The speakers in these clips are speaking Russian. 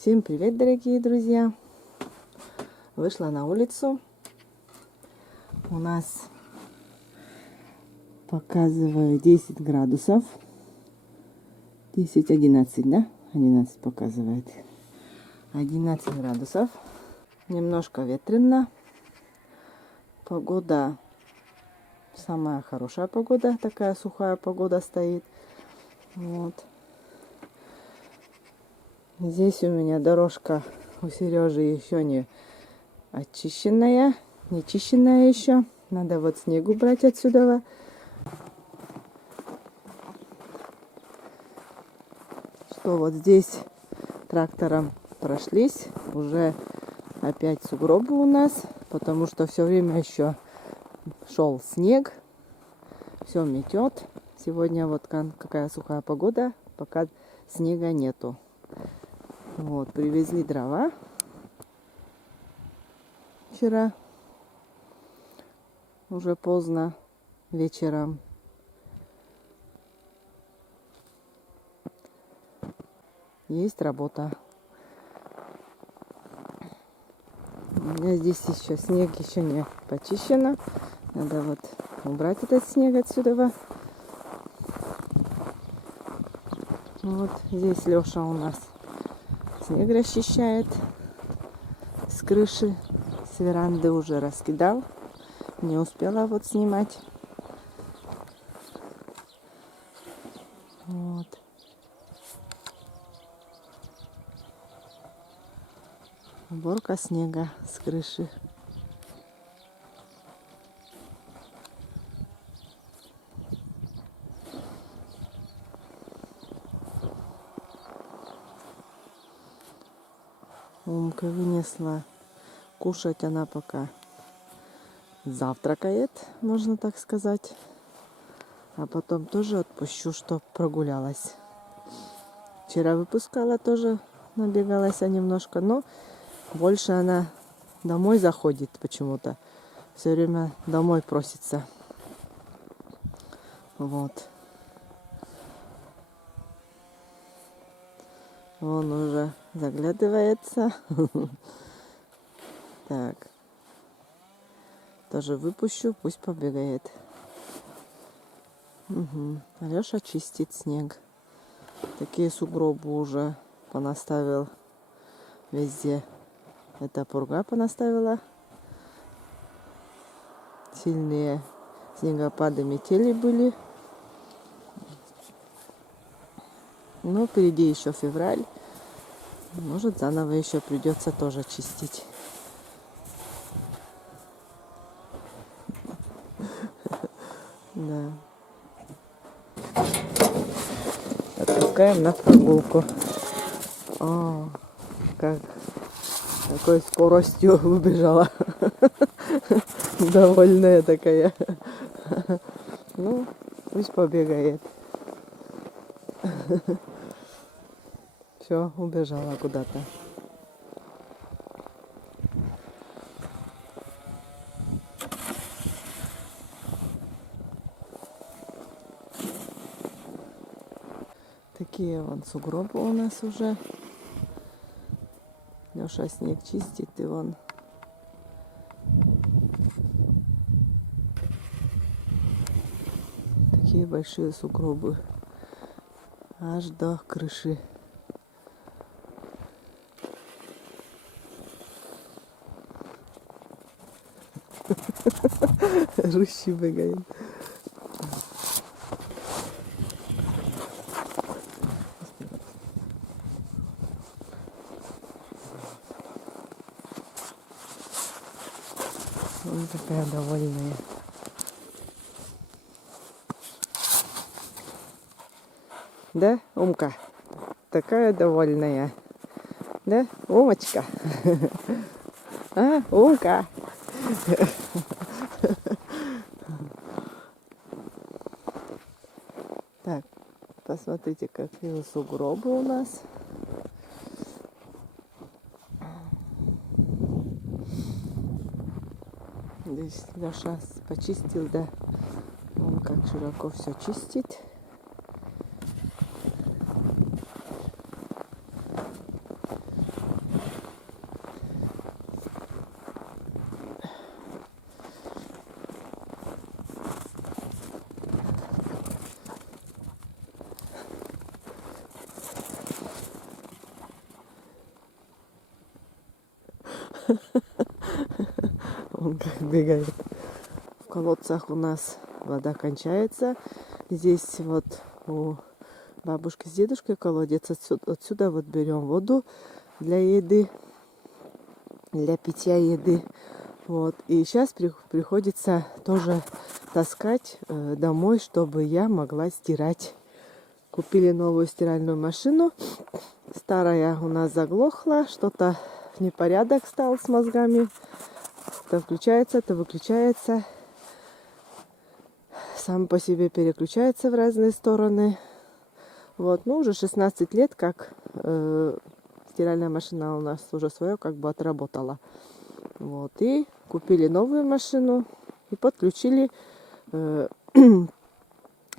Всем привет, дорогие друзья! Вышла на улицу. У нас показывает 10 градусов. 10-11, да? 11 показывает. 11 градусов. Немножко ветрено. Погода, самая хорошая погода, такая сухая погода стоит. Вот. Здесь у меня дорожка у Сережи еще не очищенная, не чищенная еще. Надо вот снег убрать отсюда. Что вот здесь трактором прошлись, уже опять сугробы у нас, потому что все время еще шел снег, все метет. Сегодня вот какая сухая погода, пока снега нету. Вот, привезли дрова вчера, уже поздно вечером. Есть работа. У меня здесь еще снег еще не почищено. Надо вот убрать этот снег отсюда. Вот здесь Леша у нас снег расчищает с крыши, с веранды уже раскидал. Не успела вот снимать. Вот. Уборка снега с крыши. Умка вынесла кушать, она пока завтракает, можно так сказать. А потом тоже отпущу, чтоб прогулялась. Вчера выпускала тоже, набегалась немножко, но больше она домой заходит почему-то. Все время домой просится. Вот. Он уже заглядывается. Так. Тоже выпущу, пусть побегает. Угу. Алеша чистит снег. Такие сугробы уже понаставил везде. Это пурга понаставила. Сильные снегопады, метели были. Но впереди еще февраль. Может, заново еще придется тоже чистить. Да. Отпускаем на прогулку. О, какой скоростью выбежала. Довольная такая. Ну, пусть побегает. Все, убежала куда-то. Такие вон сугробы у нас уже. Леша снег чистит, и вон такие большие сугробы аж до крыши. Рыщи бегает. Он такая довольная. Да, Умка? Такая довольная. Да, Умочка? А, Умка? Так, посмотрите, какие сугробы у нас. Здесь Леша почистил, да. Он как широко все чистит. Он как бегает. В колодцах у нас вода кончается. Здесь вот у бабушки с дедушкой колодец. Отсюда вот берем воду для еды, для питья еды. Вот. И сейчас приходится тоже таскать домой, чтобы я могла стирать. Купили новую стиральную машину. Старая у нас заглохла, что-то непорядок стал с мозгами. То включается, то выключается. Сам по себе переключается в разные стороны. Вот, ну уже 16 лет, как стиральная машина у нас уже свое как бы отработала. Вот, и купили новую машину и подключили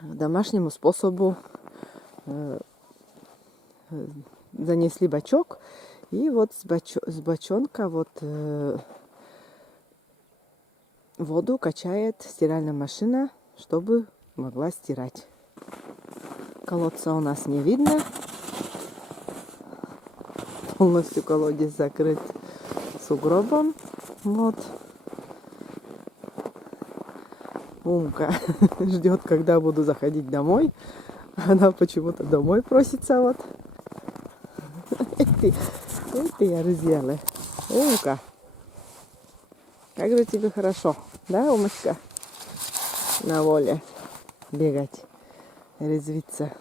домашнему способу. Занесли бачок, и вот с бачонка вот воду качает стиральная машина, чтобы могла стирать. Колодца у нас не видно. Полностью колодец закрыт сугробом. Вот. Умка ждет, когда буду заходить домой. Она почему-то домой просится. Вот. Ты обезьяна. Умка. Как же тебе хорошо, да, Умочка? На воле бегать, резвиться.